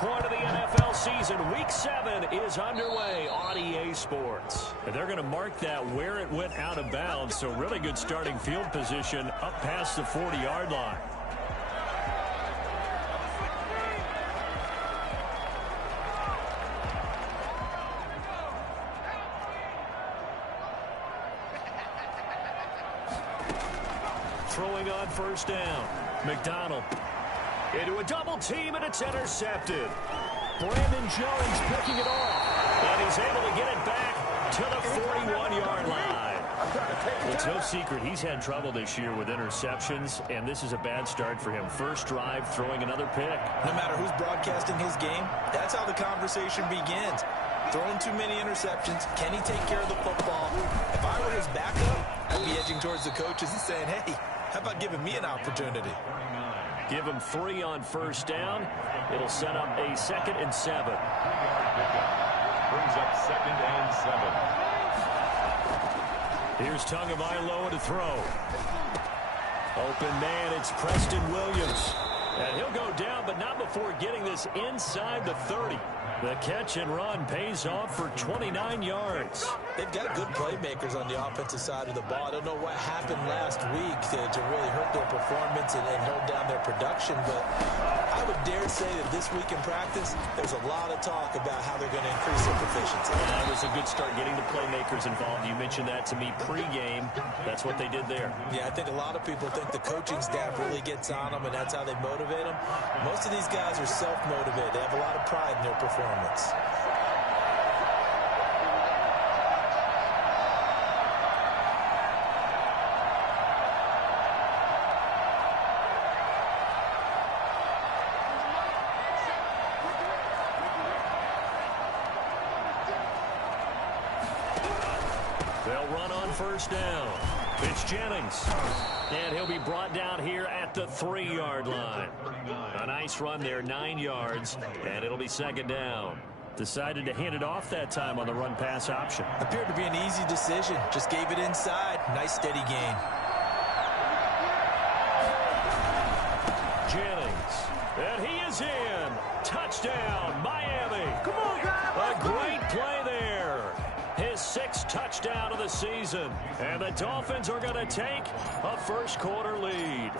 point of the NFL season. Week 7 is underway on EA Sports. And they're going to mark that where it went out of bounds, so really good starting field position up past the 40-yard line. Throwing on first down. McDonald into a double team, and it's intercepted. Brandon Jones picking it off, and he's able to get it back to the 41-yard line. It's no secret he's had trouble this year with interceptions, and this is a bad start for him. First drive, throwing another pick. No matter who's broadcasting his game, that's how the conversation begins. Throwing too many interceptions. Can he take care of the football? If I were his backup, I'd be edging towards the coaches and saying, hey, how about giving me an opportunity? Give him 3 on first down. It'll set up a 2nd and 7. Brings up 2nd and 7. Here's Tagovailoa to throw. Open man, it's Preston Williams. And he'll go down, but not before getting this inside the 30. The catch and run pays off for 29 yards. They've got good playmakers on the offensive side of the ball. I don't know what happened last week to really hurt their performance and hold down their production, but I would dare say that this week in practice, there's a lot of talk about how they're going to increase their proficiency. That was a good start getting the playmakers involved. You mentioned that to me pregame. That's what they did there. Yeah, I think a lot of people think the coaching staff really gets on them, and that's how they motivate them. Most of these guys are self-motivated. They have a lot of pride in their performance. They'll run on first down. It's Jennings. And he'll be brought down here at the 3-yard line. A nice run there, 9 yards, and it'll be 2nd down. Decided to hand it off that time on the run-pass option. Appeared to be an easy decision. Just gave it inside. Nice, steady gain. Jennings. And he is in. Touchdown, Miami. Come on, guys. A great play there. His 6th touchdown of the season. And the Dolphins are going to take a first-quarter lead.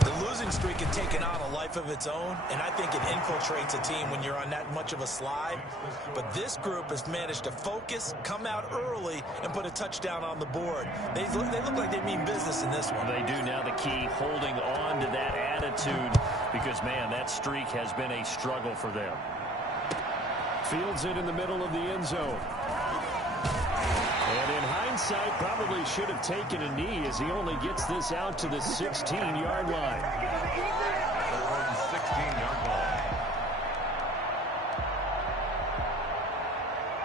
The losing streak had taken on a life of its own, and I think it infiltrates a team when you're on that much of a slide. But this group has managed to focus, come out early, and put a touchdown on the board. They look like they mean business in this one. They do. Now the key, holding on to that attitude, because, man, that streak has been a struggle for them. Fields it in the middle of the end zone. And in hindsight, probably should have taken a knee as he only gets this out to the 16-yard line. 16-yard line.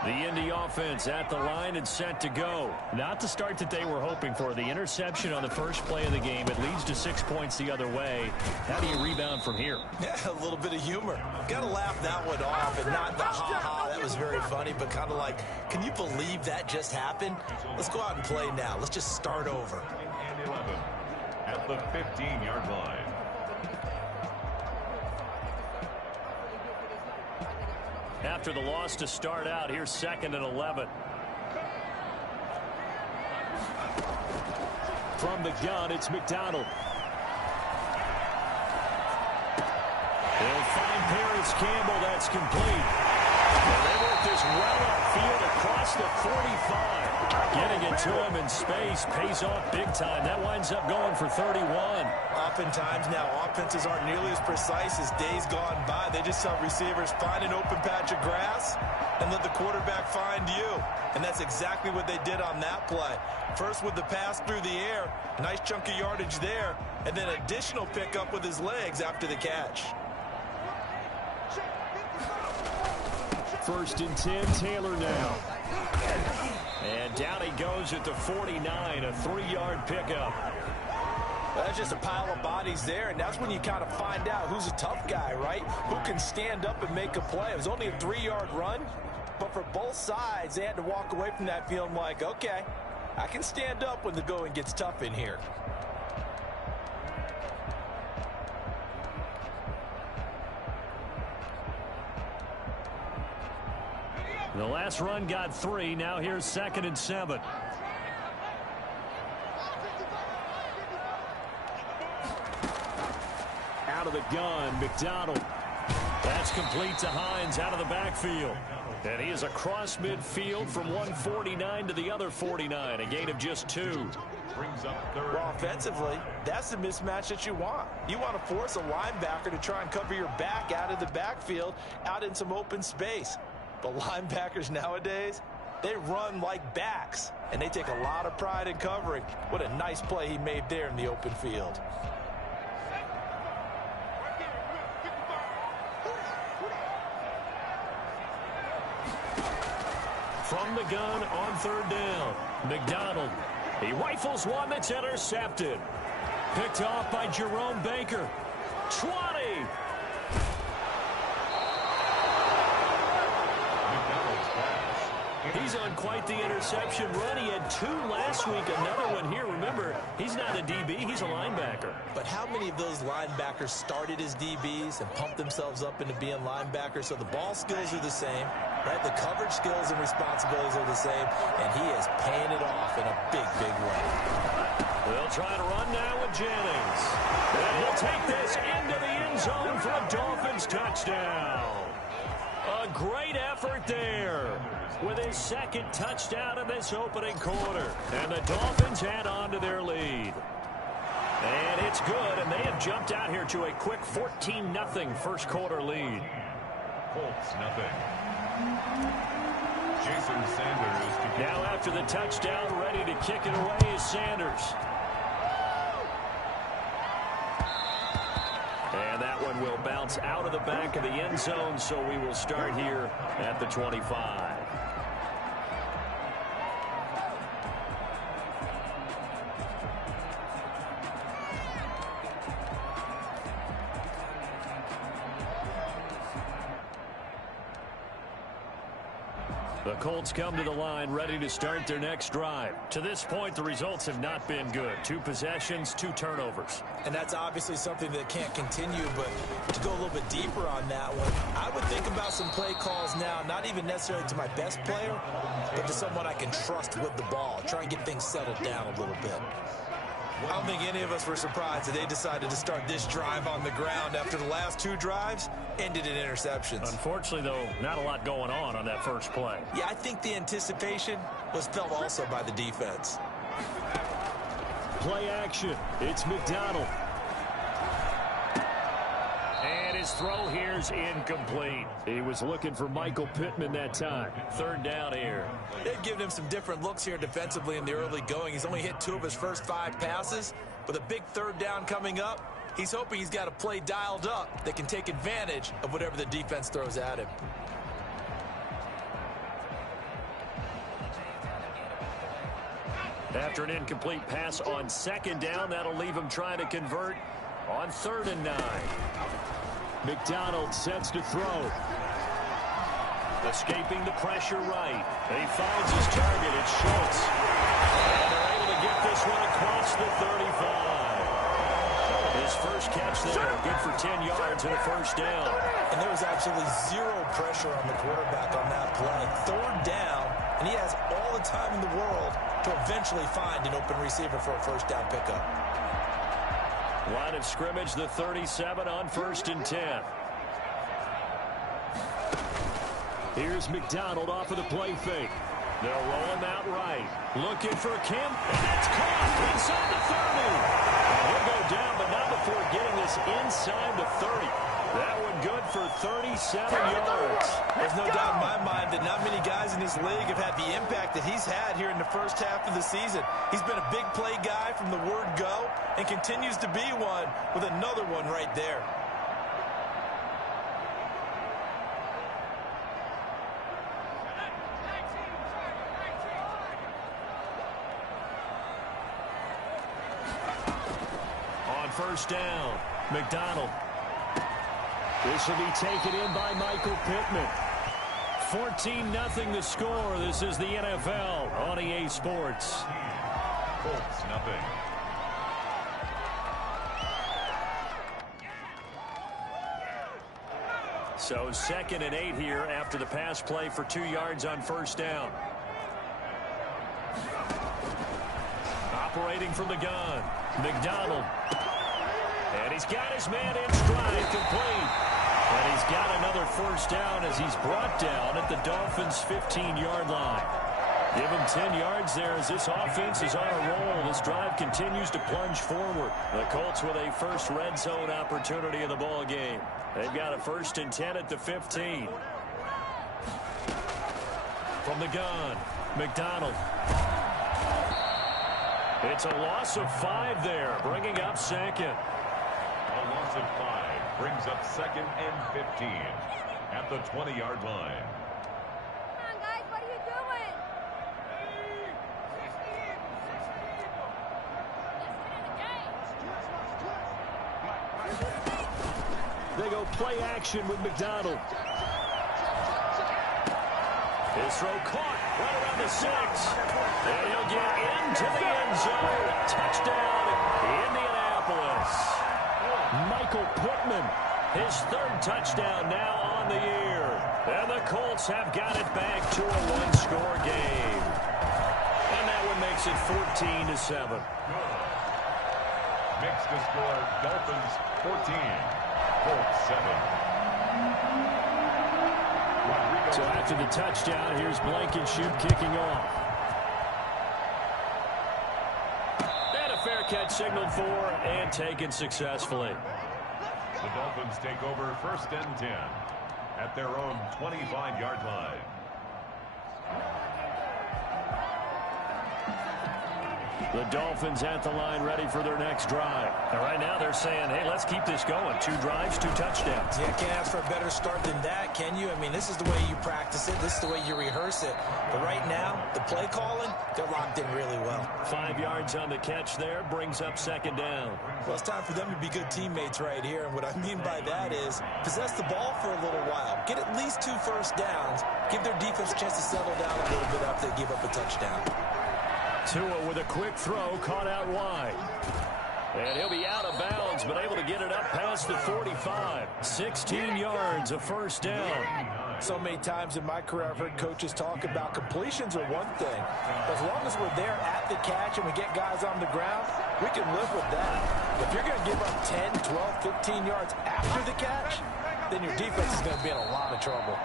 The Indy offense at the line and set to go. Not the start that they were hoping for. The interception on the first play of the game. It leads to 6 points the other way. How do you rebound from here? Yeah, a little bit of humor. Got to laugh that one off, and not the ha-ha. That was very funny, but kind of like, can you believe that just happened? Let's go out and play now. Let's just start over. And 11 at the 15-yard line. After the loss to start out, here's 2nd and 11. From the gun, it's McDonald. They'll find Paris Campbell. That's complete. And they work this well upfield across the 45. Getting it to him in space pays off big time. That winds up going for 31. Oftentimes now, offenses aren't nearly as precise as days gone by. They just have receivers find an open patch of grass and let the quarterback find you. And that's exactly what they did on that play. First with the pass through the air, nice chunk of yardage there, and then additional pickup with his legs after the catch. 1st and 10, Taylor now. And down he goes at the 49, a 3-yard pickup. That's just a pile of bodies there, and that's when you kind of find out who's a tough guy, right? Who can stand up and make a play. It was only a 3-yard run, but for both sides, they had to walk away from that feeling like, okay, I can stand up when the going gets tough in here. The last run got 3. Now here's 2nd and 7. Out of the gun, McDonald. That's complete to Hines out of the backfield. And he is across midfield from 149 to the other 49. A gain of just 2. Brings up 3rd. Well, offensively, that's the mismatch that you want. You want to force a linebacker to try and cover your back out of the backfield, out in some open space. But linebackers nowadays, they run like backs, and they take a lot of pride in covering. What a nice play he made there in the open field. From the gun on 3rd down, McDonald. He rifles one that's intercepted. Picked off by Jerome Baker. 20. He's on quite the interception run. He had 2 last week, another one here. Remember, he's not a DB, he's a linebacker. But how many of those linebackers started as DBs and pumped themselves up into being linebackers? So the ball skills are the same, right? The coverage skills and responsibilities are the same, and he is paying it off in a big, big way. They'll try to run now with Jennings. And he'll take this into the end zone for a Dolphins touchdown. A great effort there with his 2nd touchdown in this opening quarter. And the Dolphins add on to their lead. And it's good, and they have jumped out here to a quick 14-0 first quarter lead. Colts, nothing. Jason Sanders to kick. Now after the touchdown, ready to kick it away is Sanders. And that one will bounce out of the back of the end zone, so we will start here at the 25. The Colts come to the line ready to start their next drive. To this point, the results have not been good. 2 possessions, 2 turnovers. And that's obviously something that can't continue, but to go a little bit deeper on that one, I would think about some play calls now, not even necessarily to my best player, but to someone I can trust with the ball. Try and get things settled down a little bit. I don't think any of us were surprised that they decided to start this drive on the ground after the last 2 drives ended in interceptions. Unfortunately, though, not a lot going on that first play. Yeah, I think the anticipation was felt also by the defense. Play action. It's McDonald. And his throw here's incomplete. He was looking for Michael Pittman that time. 3rd down here. They've given him some different looks here defensively in the early going. He's only hit 2 of his first 5 passes. With a big 3rd down coming up, he's hoping he's got a play dialed up that can take advantage of whatever the defense throws at him. After an incomplete pass on 2nd down, that'll leave him trying to convert on 3rd and 9. McDonald sets to throw. Escaping the pressure right. He finds his target. It's Schultz. And they're able to get this one across the 35. His first catch there. Good for 10 yards and a 1st down. And there was absolutely 0 pressure on the quarterback on that play. 3rd down, and he has all the time in the world to eventually find an open receiver for a 1st down pickup. Line of scrimmage, the 37 on 1st and 10. Here's McDonald off of the play fake. They'll roll him out right. Looking for Kim, and that's caught inside the 30. And he'll go down, but not before getting this inside the 30. That one good for 37 yards. There's no doubt in my mind that not many guys in this league have had the impact that he's had here in the first half of the season. He's been a big play guy from the word go and continues to be one with another one right there. On 1st down, McDonald. This will be taken in by Michael Pittman. 14-0 the score. This is the NFL on EA Sports. Colts, nothing. So 2nd and 8 here after the pass play for 2 yards on first down. Operating from the gun, McDonald. And he's got his man in stride, complete. And he's got another first down as he's brought down at the Dolphins' 15-yard line. Give him 10 yards there as this offense is on a roll. This drive continues to plunge forward. The Colts with a first red zone opportunity in the ball game. They've got a 1st and 10 at the 15. From the gun, McDonald. It's a loss of 5 there, bringing up 2nd. A loss of 5 brings up 2nd and 15 at the 20-yard line. Come on, guys, what are you doing? They go play action with McDonald. His throw caught right around the 6. And he'll get into the end zone. Touchdown, Indianapolis. Michael Pittman, his 3rd touchdown now on the year. And the Colts have got it back to a 1-score game. And that one makes it 14-7. Makes the score Dolphins 14, Colts 7. So after the touchdown, here's Blankenship kicking off. And a fair catch signaled for and taken successfully. The Dolphins take over 1st and 10 at their own 25-yard line. The Dolphins at the line ready for their next drive. And right now they're saying, hey, let's keep this going. 2 drives, 2 touchdowns. Yeah, can't ask for a better start than that, can you? I mean, this is the way you practice it. This is the way you rehearse it. But right now, the play calling, they're locked in really well. 5 yards on the catch there, brings up 2nd down. Well, it's time for them to be good teammates right here. And what I mean by that is possess the ball for a little while. Get at least 2 first downs. Give their defense a chance to settle down a little bit after they give up a touchdown. Tua with a quick throw, caught out wide. And he'll be out of bounds, but able to get it up past the 45. 16 yards, a first down. So many times in my career, I've heard coaches talk about completions are one thing. But as long as we're there at the catch and we get guys on the ground, we can live with that. If you're going to give up 10, 12, 15 yards after the catch, then your defense is going to be in a lot of trouble.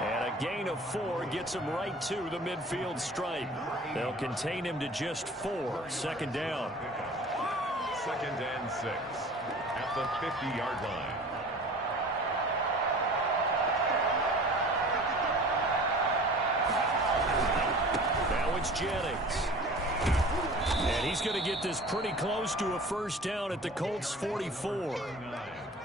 And a gain of 4 gets him right to the midfield stripe. They'll contain him to just 4. 2nd down. 2nd and 6 at the 50-yard line. Now it's Jennings. And he's going to get this pretty close to a first down at the Colts 44.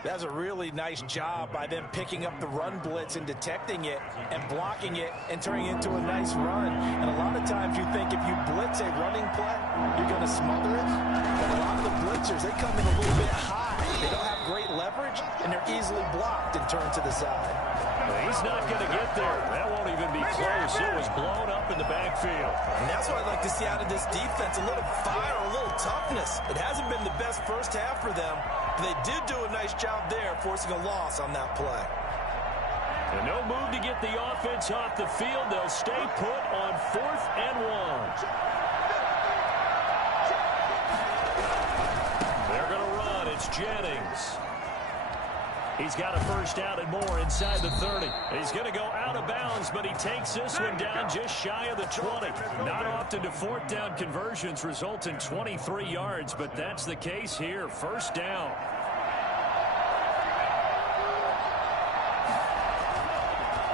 That's a really nice job by them picking up the run blitz and detecting it and blocking it and turning it into a nice run. And a lot of times you think if you blitz a running play, you're going to smother it. But a lot of the blitzers, they come in a little bit high. They don't have great leverage, and they're easily blocked and turned to the side. Well, he's not going to get there. That won't even be close. It was blown up in the backfield. And that's what I'd like to see out of this defense, a little fire, a little toughness. It hasn't been the best first half for them. They did do a nice job there, forcing a loss on that play. And no move to get the offense off the field. They'll stay put on 4th and 1. They're going to run. It's Jennings. He's got a first down and more inside the 30. He's going to go out of bounds, but he takes this one down just shy of the 20. Not often do 4th down conversions result in 23 yards, but that's the case here. First down.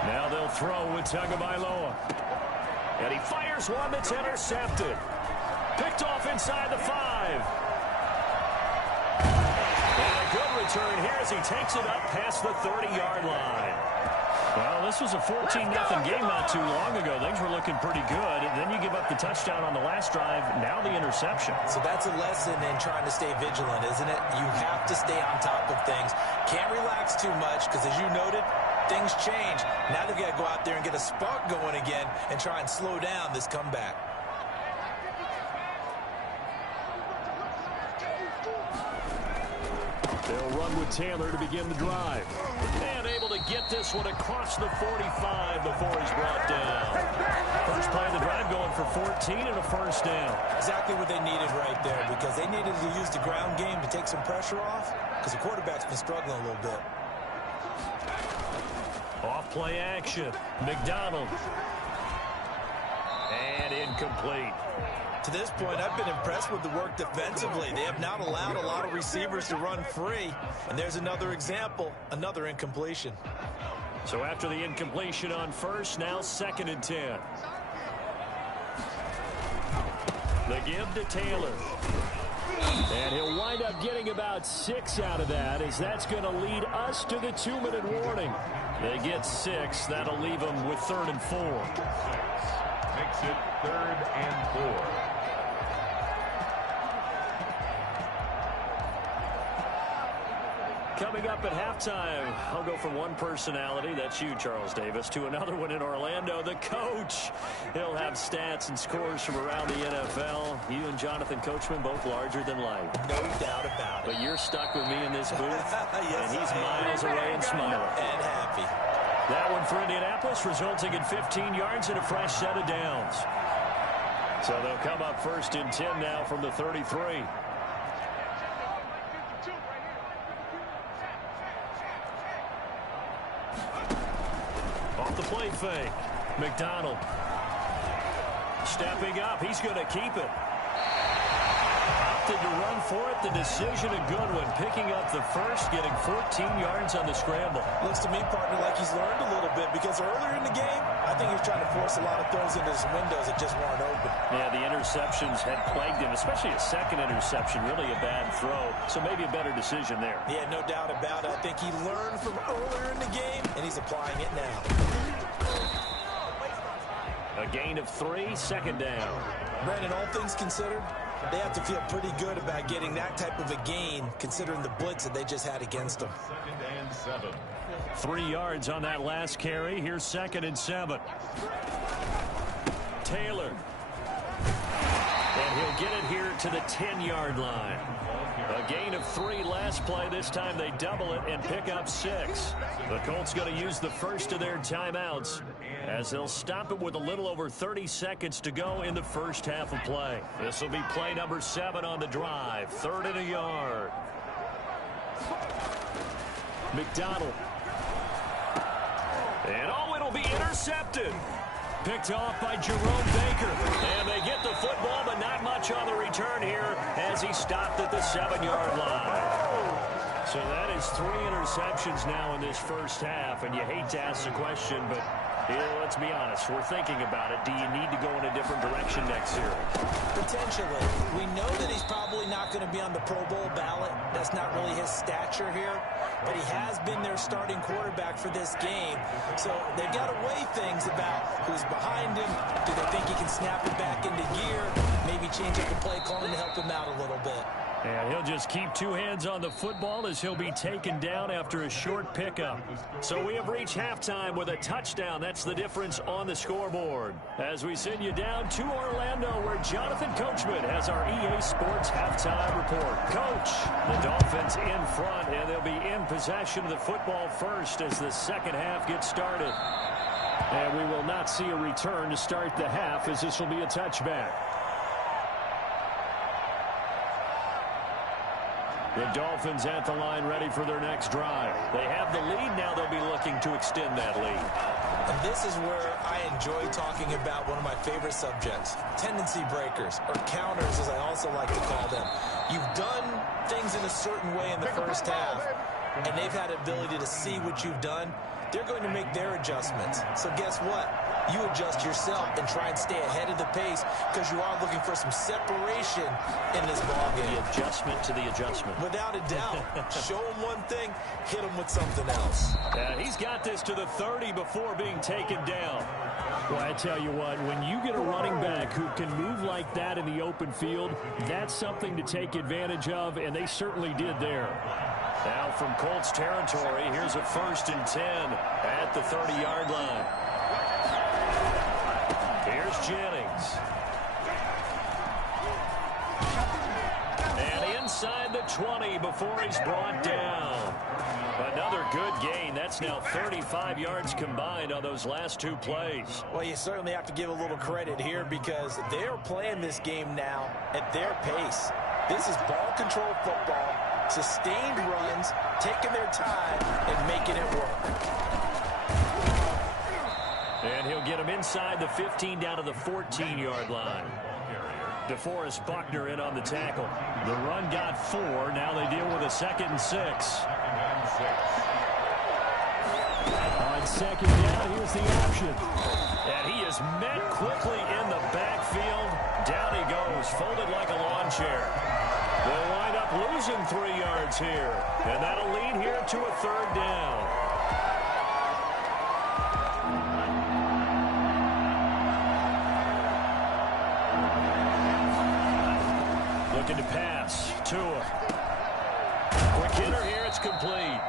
Now they'll throw with Tagovailoa. And he fires one that's intercepted. Picked off inside the 5. Good return here as he takes it up past the 30-yard line. Well, this was a 14-0 game not too long ago. Things were looking pretty good. And then you give up the touchdown on the last drive. Now the interception. So that's a lesson in trying to stay vigilant, isn't it? You have to stay on top of things. Can't relax too much because, as you noted, things change. Now they've got to go out there and get a spark going again and try and slow down this comeback. They'll run with Taylor to begin the drive. And able to get this this one across the 45 before he's brought down. First play of the drive going for 14 and a first down. Exactly what they needed right there, because they needed to use the ground game to take some pressure off, because the quarterback's been struggling a little bit. Off play action. McDonald. And incomplete. To this point, I've been impressed with the work defensively. They have not allowed a lot of receivers to run free. And there's another example, another incompletion. So after the incompletion on first, now 2nd and 10. The give to Taylor. And he'll wind up getting about 6 out of that, as that's going to lead us to the 2-minute warning. They get 6. That'll leave them with 3rd and 4. Makes it 3rd and 4. Coming up at halftime, I'll go from one personality, that's you, Charles Davis, to another one in Orlando, the coach. He'll have stats and scores from around the NFL. You and Jonathan Coachman, both larger than life. No doubt about it. But you're stuck with me in this booth, Yes, and he's miles away and smiling. And happy. That one for Indianapolis, resulting in 15 yards and a fresh set of downs. So they'll come up 1st and 10 now from the 33. Off the play fake. McDonald. Stepping up. He's going to keep it. Opted to run for it. The decision a good one. Picking up the first, getting 14 yards on the scramble. Looks to me, partner, like he's learned a little bit, because earlier in the game, I think he was trying to force a lot of throws into his windows that just weren't open. Yeah, the interceptions had plagued him, especially a second interception. Really a bad throw. So maybe a better decision there. Yeah, no doubt about it. I think he learned from earlier in the game, and he's applying it now. A gain of 3, 2nd down. Brandon, all things considered, they have to feel pretty good about getting that type of a gain, considering the blitz that they just had against them. 2nd and 7. 3 yards on that last carry. Here's 2nd and 7. Taylor. And he'll get it here to the 10-yard line. A gain of 3 last play. This time they double it and pick up 6. The Colts going to use the first of their timeouts, as they'll stop it with a little over 30 seconds to go in the first half of play. This will be play number 7 on the drive. 3rd and a yard. McDonald. And it'll be intercepted. Picked off by Jerome Baker. And they get the football, but not much on the return here as he stopped at the 7-yard line. So that is 3 interceptions now in this first half, and you hate to ask the question, but let's be honest, we're thinking about it. Do you need to go in a different direction next year? Potentially. We know that he's probably not going to be on the Pro Bowl ballot. That's not really his stature here, but he has been their starting quarterback for this game. So they've got to weigh things about who's behind him. Do they think he can snap it back into gear? Maybe change up the play calling to help him out a little bit. And he'll just keep 2 hands on the football as he'll be taken down after a short pickup. So we have reached halftime with a touchdown. That's the difference on the scoreboard. As we send you down to Orlando, where Jonathan Coachman has our EA Sports halftime report. Coach, the Dolphins in front, and they'll be in possession of the football first as the second half gets started. And we will not see a return to start the half, as this will be a touchback. The Dolphins at the line ready for their next drive. They have the lead. Now they'll be looking to extend that lead. And this is where I enjoy talking about one of my favorite subjects, tendency breakers, or counters as I also like to call them. You've done things in a certain way in the first half, and they've had the ability to see what you've done. They're going to make their adjustments. So guess what? You adjust yourself and try and stay ahead of the pace, because you are looking for some separation in this ballgame. The adjustment to the adjustment. Without a doubt. Show him one thing, hit him with something else. He's got this to the 30 before being taken down. Well, I tell you what, when you get a running back who can move like that in the open field, that's something to take advantage of, and they certainly did there. Now from Colts territory, here's a 1st and 10 at the 30-yard line. Here's Jennings. And inside the 20 before he's brought down. Another good gain. That's now 35 yards combined on those last two plays. Well, you certainly have to give a little credit here because they're playing this game now at their pace. This is ball control football, sustained runs, taking their time, and making it work. And he'll get him inside the 15 down to the 14-yard line. DeForest Buckner in on the tackle. The run got 4. Now they deal with a 2nd and 6. On 2nd down, here's the option. And he is met quickly in the backfield. Down he goes, folded like a lawn chair. They'll wind up losing 3 yards here. And that'll lead here to a 3rd down. Looking to pass. Tua. Quick hitter here. It's complete.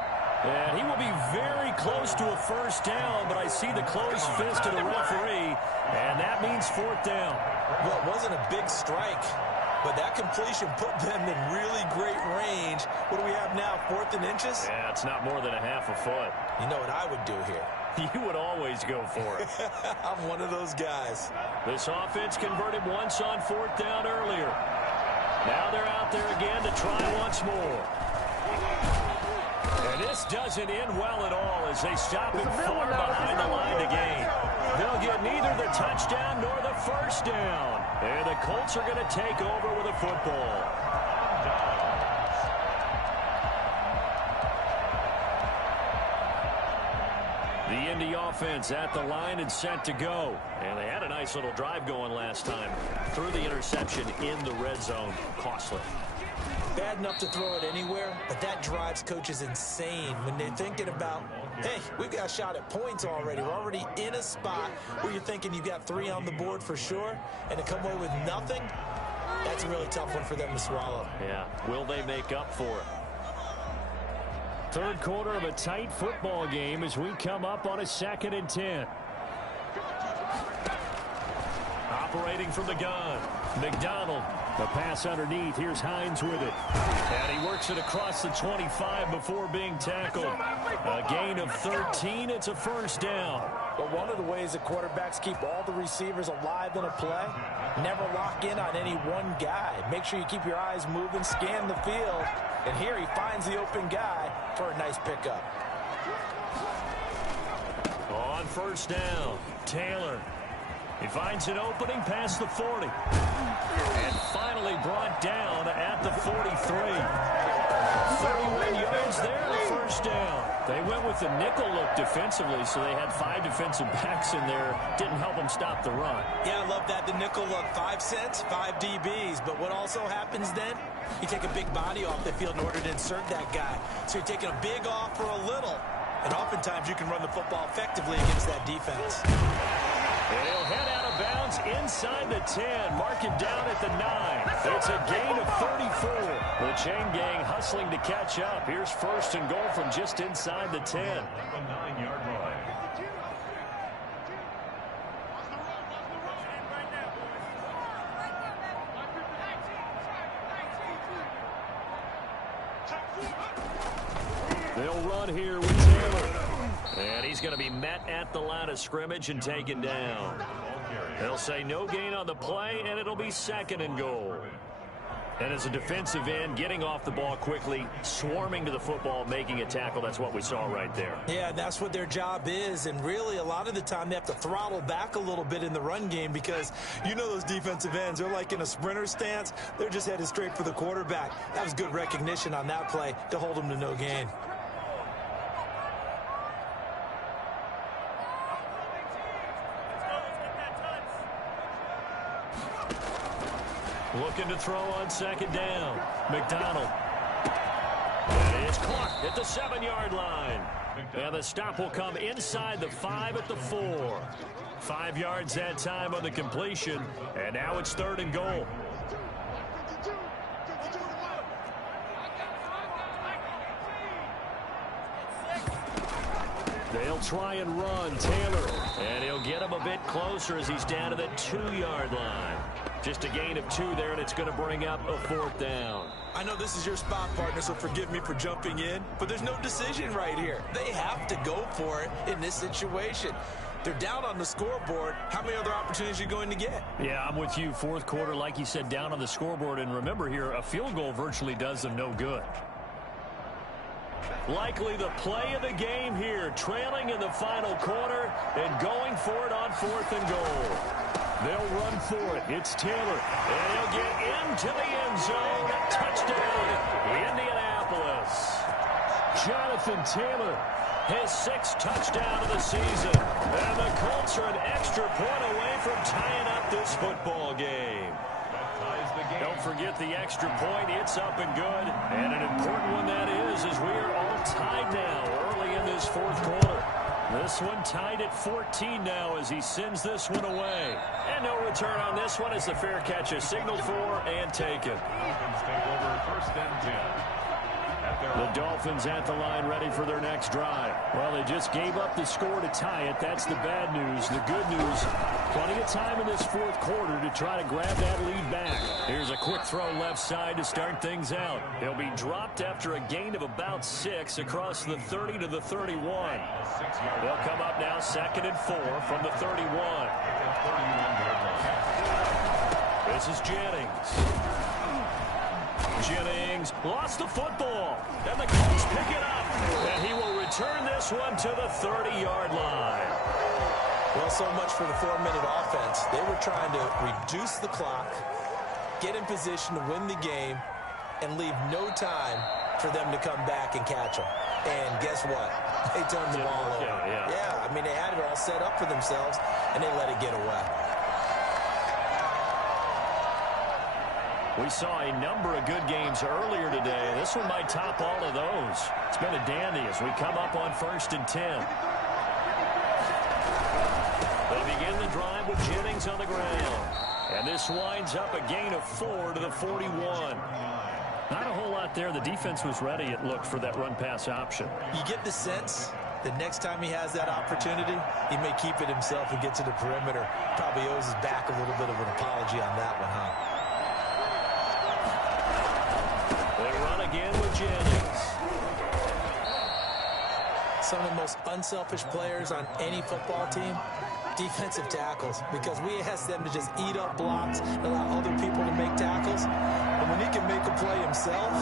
And he will be very close to a 1st down, but I see the closed fist of the referee, and that means 4th down. Well, it wasn't a big strike, but that completion put them in really great range. What do we have now, 4th and inches? Yeah, it's not more than a half a foot. You know what I would do here? You would always go for it. I'm one of those guys. This offense converted once on 4th down earlier. Now they're out there again to try once more. And this doesn't end well at all as they stop him far behind the line to gain. They'll get neither the touchdown nor the 1st down. And the Colts are going to take over with a football. The Indy offense at the line and set to go. And they had a nice little drive going last time. Threw the interception in the red zone. Costly. Bad enough to throw it anywhere, but that drives coaches insane when they're thinking about, hey, we've got a shot at points already. We're already in a spot where you're thinking you got 3 on the board for sure, and to come away with nothing, that's a really tough one for them to swallow. Yeah, will they make up for it? 3rd quarter of a tight football game as we come up on a 2nd and 10. Operating from the gun, McDonald. The pass underneath. Here's Hines with it. And he works it across the 25 before being tackled. A gain of 13. It's a 1st down. But one of the ways that quarterbacks keep all the receivers alive in a play, never lock in on any one guy. Make sure you keep your eyes moving, scan the field. And here he finds the open guy for a nice pickup. On 1st down, Taylor. He finds an opening past the 40. And finally brought down at the 43. 31 yards there, the 1st down. They went with the nickel look defensively, so they had 5 defensive backs in there. Didn't help them stop the run. Yeah, I love that, the nickel look. 5 cents, 5 DBs. But what also happens then? You take a big body off the field in order to insert that guy. So you're taking a big off for a little. And oftentimes you can run the football effectively against that defense. And he'll head out of bounds inside the 10. Mark it down at the 9. It's a gain of 34. The chain gang hustling to catch up. Here's 1st and goal from just inside the 10. The 9-yard line. They'll run here with Taylor. And he's going to be met at the line of scrimmage and taken down. They'll say no gain on the play, and it'll be 2nd and goal. And as a defensive end, getting off the ball quickly, swarming to the football, making a tackle, that's what we saw right there. Yeah, that's what their job is. And really, a lot of the time, they have to throttle back a little bit in the run game because you know those defensive ends, they're like in a sprinter stance. They're just headed straight for the quarterback. That was good recognition on that play to hold them to no gain. Looking to throw on 2nd down. McDonald. And it's caught at the 7-yard line. And the stop will come inside the 5 at the 4. 5 yards that time on the completion. And now it's 3rd and goal. They'll try and run Taylor. And he'll get him a bit closer as he's down to the 2-yard line. Just a gain of 2 there, and it's going to bring up a 4th down. I know this is your spot, partner, so forgive me for jumping in, but there's no decision right here. They have to go for it in this situation. They're down on the scoreboard. How many other opportunities are you going to get? Yeah, I'm with you. 4th quarter, like you said, down on the scoreboard. And remember here, a field goal virtually does them no good. Likely the play of the game here, trailing in the final quarter and going for it on 4th and goal. They'll run for it. It's Taylor, and he'll get into the end zone. Touchdown, Indianapolis. Jonathan Taylor, his 6th touchdown of the season. And the Colts are an extra point away from tying up this football game. Don't forget the extra point. It's up and good. And an important one that is we are all tied now early in this 4th quarter. This one tied at 14 now as he sends this one away. And no return on this one as the fair catch is signaled for and taken. The Dolphins at the line ready for their next drive. Well, they just gave up the score to tie it. That's the bad news. The good news, plenty of time in this 4th quarter to try to grab that lead back. Here's a quick throw left side to start things out. He'll be dropped after a gain of about 6 across the 30 to the 31. They'll come up now 2nd and 4 from the 31. This is Jennings. Jennings lost the football, and the Colts pick it up, and he will return this one to the 30-yard line. Well, so much for the 4-minute offense. They were trying to reduce the clock, get in position to win the game, and leave no time for them to come back and catch them. And guess what? They turned the ball over. Yeah, I mean, they had it all set up for themselves, and they let it get away. We saw a number of good games earlier today. This one might top all of those. It's been a dandy as we come up on 1st and 10. They begin the drive with Jennings on the ground. And this winds up a gain of 4 to the 41. Not a whole lot there. The defense was ready, it looked, for that run-pass option. You get the sense that next time he has that opportunity, he may keep it himself and get to the perimeter. Probably owes his back a little bit of an apology on that one, huh? Again with Jennings. Some of the most unselfish players on any football team, defensive tackles, because we ask them to just eat up blocks, allow other people to make tackles. And when he can make a play himself,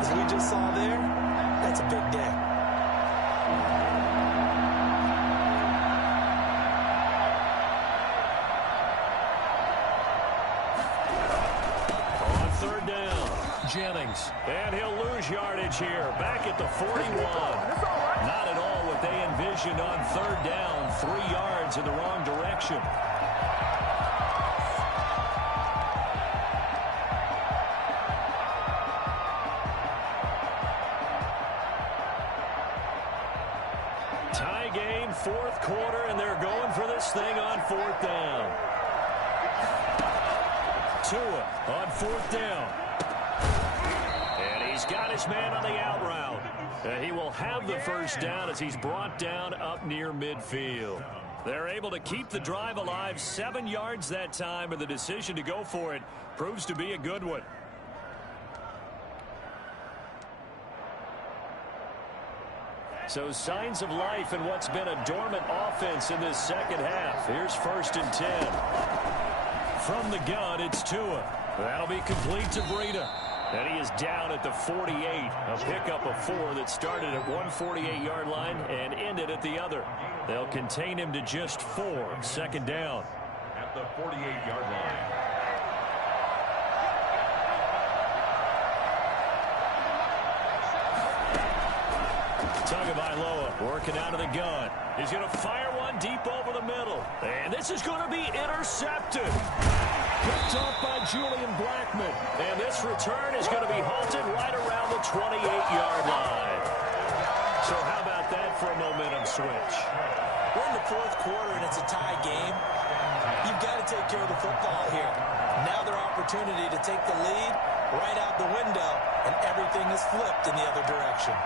as we just saw there, that's a big day. On 3rd down. Jennings, and he'll lose yardage here, back at the 41. Not at all what they envisioned on 3rd down, 3 yards in the wrong direction. Tie game, 4th quarter, and they're going for this thing on 4th down. Tua on 4th down. He's got his man on the out route. He will have the 1st down as he's brought down up near midfield. They're able to keep the drive alive, 7 yards that time, and the decision to go for it proves to be a good one. So signs of life in what's been a dormant offense in this 2nd half. Here's 1st and 10. From the gun, it's Tua. That'll be complete to Breida. And he is down at the 48. A pickup of 4 that started at one 48-yard line and ended at the other. They'll contain him to just 4. 2nd down. At the 48-yard line. Tagovailoa working out of the gun. He's going to fire one deep over the middle. And this is going to be intercepted. Picked off by Julian Blackmon. And this return is going to be halted right around the 28-yard line. So how about that for a momentum switch? We're in the 4th quarter and it's a tie game. You've got to take care of the football here. Now their opportunity to take the lead right out the window, and everything is flipped in the other direction.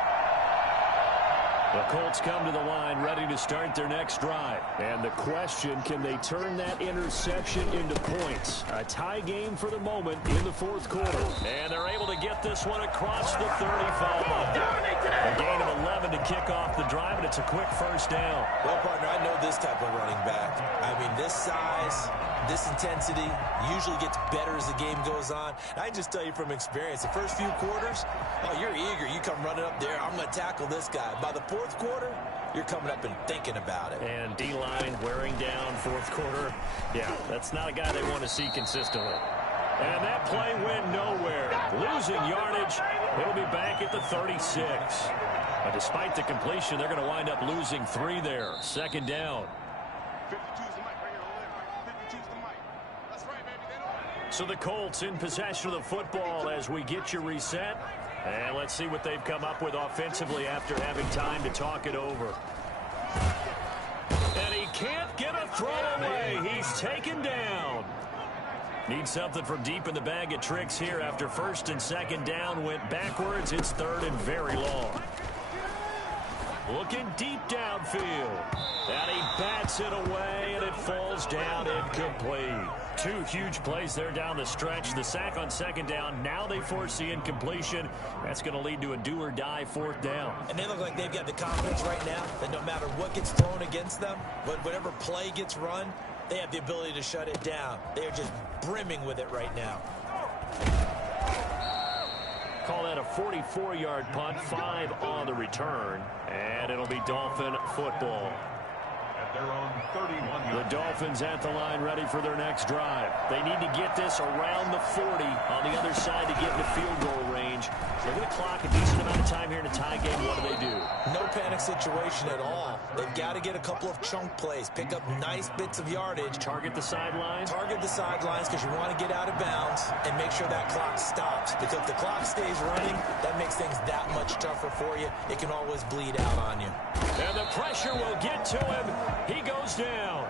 The Colts come to the line ready to start their next drive. And the question, can they turn that interception into points? A tie game for the moment in the fourth quarter. And they're able to get this one across the 35. A gain of 11 to kick off the drive, and it's a quick first down. Well, partner, I know this type of running back. I mean, this size, this intensity usually gets better as the game goes on. And I just tell you from experience, the first few quarters, oh, you're eager. You come running up there, I'm going to tackle this guy. By the fourth quarter, you're coming up and thinking about it. And D-line wearing down fourth quarter. Yeah, that's not a guy they want to see consistently. And that play went nowhere. Losing yardage. It'll be back at the 36. But despite the completion, they're going to wind up losing 3 there. Second down. So the Colts in possession of the football as we get you reset. And let's see what they've come up with offensively after having time to talk it over. And he can't get a throw away. He's taken down. Needs something from deep in the bag of tricks here after first and second down went backwards. It's third and very long. Looking deep downfield. And he bats it away, and it falls down incomplete. 2 huge plays there down the stretch. The sack on second down. Now they force the incompletion. That's going to lead to a do-or-die fourth down. And they look like they've got the confidence right now that no matter what gets thrown against them, whatever play gets run, they have the ability to shut it down. They're just brimming with it right now. Call that a 44-yard punt, 5 on the return, and it'll be Dolphin football. At their own 31. The Dolphins at the line ready for their next drive. They need to get this around the 40 on the other side to get in the field goal range. They're going to clock a decent amount of time here in a tie game. What do? No panic situation at all. They've got to get a couple of chunk plays, pick up nice bits of yardage. Target the sidelines? Target the sidelines because you want to get out of bounds and make sure that clock stops. Because if the clock stays running, that makes things that much tougher for you. It can always bleed out on you. And the pressure will get to him. He goes down.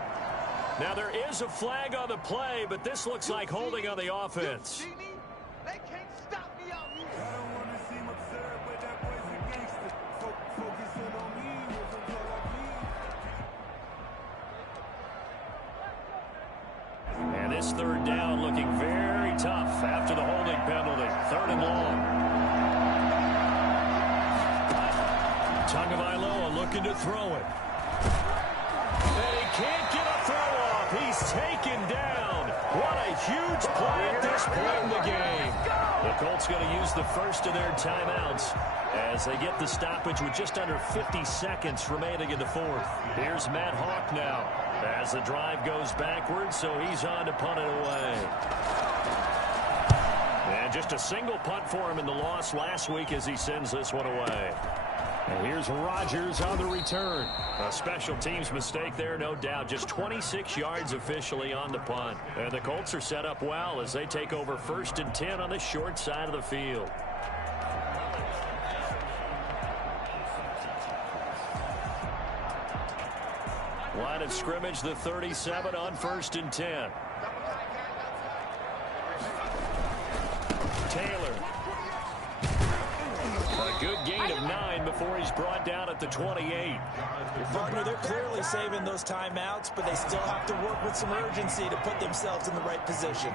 Now there is a flag on the play, but this looks like holding on the offense. They can't stop me out here. I don't want to seem absurd, but that boy's a gangster. Focusing on me was until I And this third down looking very tough after the holding penalty. Third and long. Tagovailoa looking to throw it. And he can't get a throw off. He's taken down. What a huge play at this point in the game. The Colts going to use the first of their timeouts as they get the stoppage with just under 50 seconds remaining in the fourth. Here's Matt Hawk now as the drive goes backwards, so he's on to punt it away. And just a single punt for him in the loss last week as he sends this one away. And here's Rodgers on the return. A special teams mistake there, no doubt. Just 26 yards officially on the punt. And the Colts are set up well as they take over 1st and 10 on the short side of the field. Line of scrimmage, the 37 on 1st and 10. Taylor. A good gain of 9 before he's brought down at the 28. Partner, they're clearly saving those timeouts, but they still have to work with some urgency to put themselves in the right position.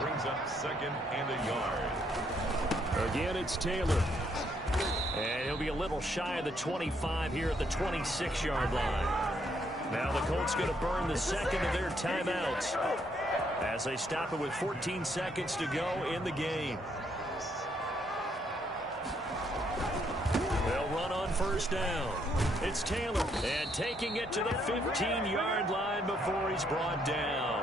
Brings up 2nd and a yard. Again, it's Taylor. And he'll be a little shy of the 25 here at the 26-yard line. Now the Colts going to burn the second of their timeouts as they stop it with 14 seconds to go in the game. They'll run on 1st down. It's Taylor, and taking it to the 15-yard line before he's brought down.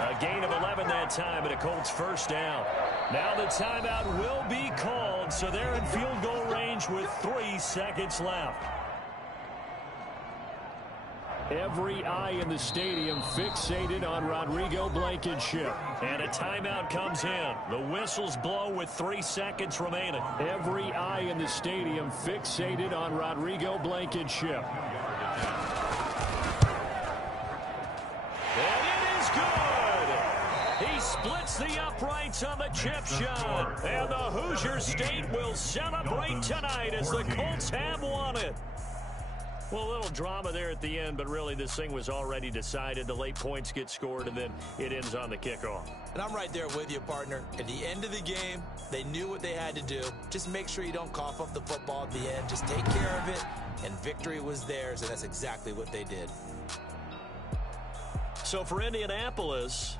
A gain of 11 that time, and a Colts 1st down. Now the timeout will be called, so they're in field goal range with 3 seconds left. Every eye in the stadium fixated on Rodrigo Blankenship. And a timeout comes in. The whistles blow with 3 seconds remaining. Every eye in the stadium fixated on Rodrigo Blankenship. And it is good! He splits the uprights on the chip shot. And the Hoosier State will celebrate tonight as the Colts have won it. Well, a little drama there at the end, but really this thing was already decided. The late points get scored, and then it ends on the kickoff. And I'm right there with you, partner. At the end of the game, they knew what they had to do. Just make sure you don't cough up the football at the end. Just take care of it, and victory was theirs, and that's exactly what they did. So for Indianapolis,